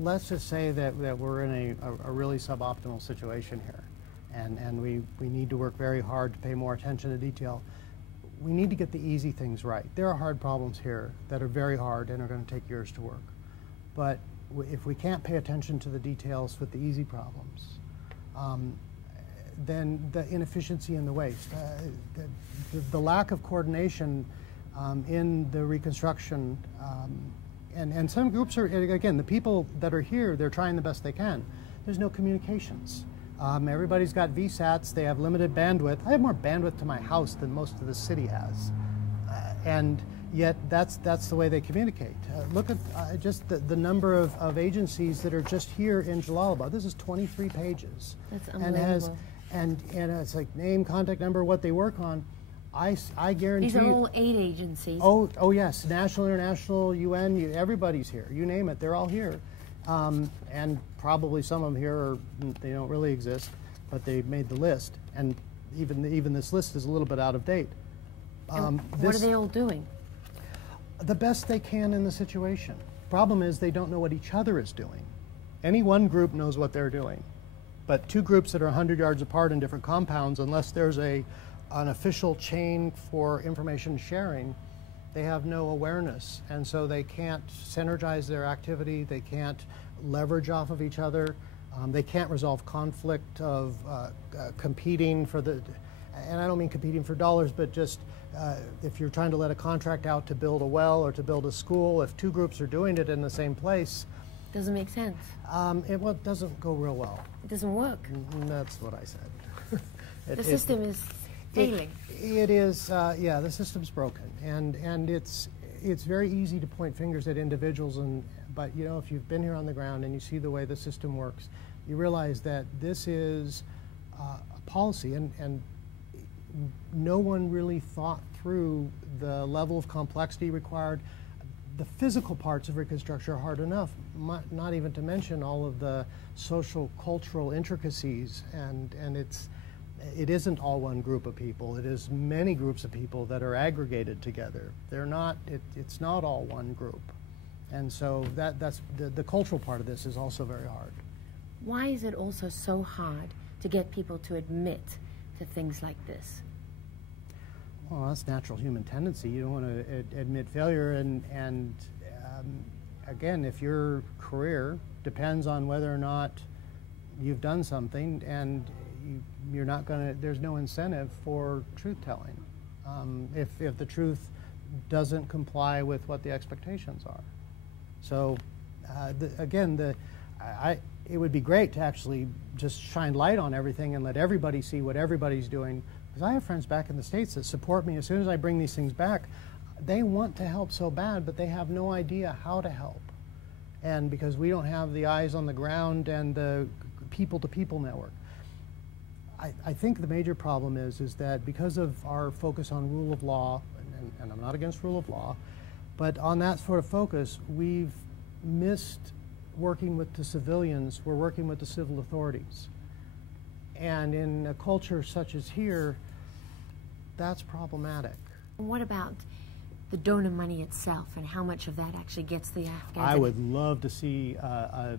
let's just say that we're in a really suboptimal situation here, and we need to work very hard to pay more attention to detail. We need to get the easy things right. There are hard problems here that are very hard and are going to take years to work. But if we can't pay attention to the details with the easy problems, then the inefficiency and the waste, the lack of coordination in the reconstruction, and some groups are, again, the people that are here, they're trying the best they can. There's no communications. Everybody's got VSATs, they have limited bandwidth. I have more bandwidth to my house than most of the city has. And yet that's the way they communicate. Look at just the number of agencies that are just here in Jalalabad. This is 23 pages. That's unbelievable. And it's like name, contact number, what they work on. I guarantee. These are all aid agencies. Oh yes, national, international, UN, everybody's here. You name it, they're all here. And probably some of them here they don't really exist, but they made the list. And even this list is a little bit out of date. What are they all doing? The best they can in the situation. Problem is they don't know what each other is doing. Any one group knows what they're doing. But two groups that are 100 yards apart in different compounds, unless there's an official chain for information sharing, they have no awareness. And so they can't synergize their activity, they can't leverage off of each other, they can't resolve conflict of competing for the, and I don't mean competing for dollars, but just if you're trying to let a contract out to build a well or to build a school, if two groups are doing it in the same place, doesn't make sense. It doesn't go real well. It doesn't work. That's what I said. The system is failing. It is, yeah, the system's broken. And it's very easy to point fingers at individuals, but you know, if you've been here on the ground and you see the way the system works, you realize that this is a policy, and no one really thought through the level of complexity required. The physical parts of reconstruction are hard enough, not even to mention all of the social, cultural intricacies, and it isn't all one group of people. It is many groups of people that are aggregated together. They're not, it's not all one group. And so that's the cultural part of this is also very hard. Why is it also so hard to get people to admit to things like this? Well, that's natural human tendency. You don't want to admit failure, and again, if your career depends on whether or not you've done something, and you're not going to, there's no incentive for truth-telling if the truth doesn't comply with what the expectations are. So again, it would be great to actually just shine light on everything and let everybody see what everybody's doing. Because I have friends back in the States that support me. As soon as I bring these things back, they want to help so bad, but they have no idea how to help. And because we don't have the eyes on the ground and the people-to-people network. I think the major problem is that because of our focus on rule of law, and I'm not against rule of law, but on that sort of focus, we've missed working with the civilians. We're working with the civil authorities. And in a culture such as here, that's problematic. What about the donor money itself and how much of that actually gets the Afghans? I would love to see a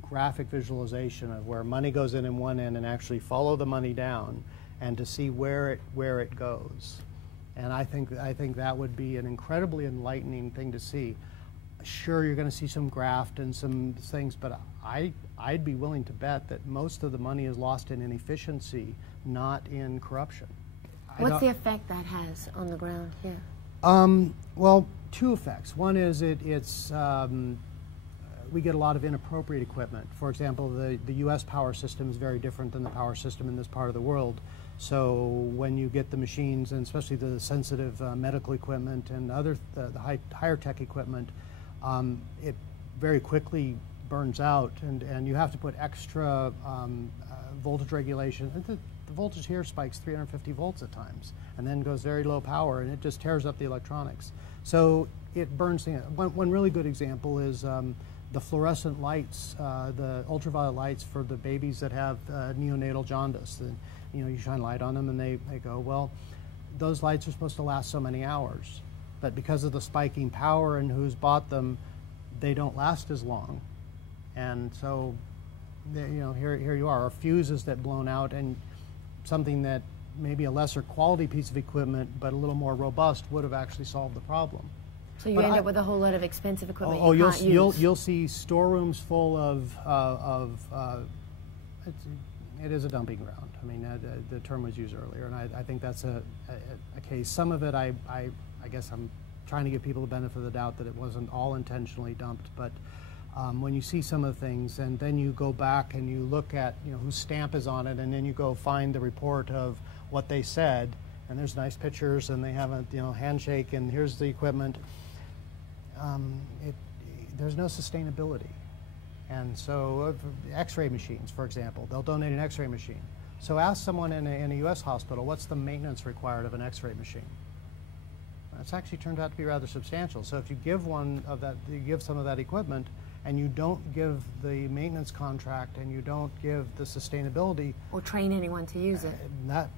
graphic visualization of where money goes in one end and actually follow the money down and to see where it goes. And I think that would be an incredibly enlightening thing to see. Sure, you're going to see some graft and some things, but I'd be willing to bet that most of the money is lost in inefficiency, not in corruption. What's the effect that has on the ground here? Well, two effects. One is we get a lot of inappropriate equipment. For example, the U.S. power system is very different than the power system in this part of the world. So when you get the machines, and especially the sensitive medical equipment and the higher tech equipment, it very quickly burns out, and you have to put extra voltage regulation. The voltage here spikes 350 volts at times, and then goes very low power, and it just tears up the electronics. So it burns things. One really good example is the fluorescent lights, the ultraviolet lights for the babies that have neonatal jaundice. And, you know, you shine light on them, and they go, well, those lights are supposed to last so many hours, but because of the spiking power and who's bought them, they don't last as long. And so, here you are, fuses that blown out, and something that maybe a lesser quality piece of equipment, but a little more robust, would have actually solved the problem. So you end up with a whole lot of expensive equipment you'll see storerooms full of it is a dumping ground. I mean, the term was used earlier, and I think that's a case. Some of it, I guess I'm trying to give people the benefit of the doubt that it wasn't all intentionally dumped, but when you see some of the things, and then you go back and you look at whose stamp is on it, and then you go find the report of what they said, and there's nice pictures, and they have a handshake, and here's the equipment. There's no sustainability. And so x-ray machines, for example, they'll donate an x-ray machine. So ask someone in a U.S. hospital, what's the maintenance required of an x-ray machine? It's actually turned out to be rather substantial. So if you give you give some of that equipment, and you don't give the maintenance contract, and you don't give the sustainability, or train anyone to use it, well,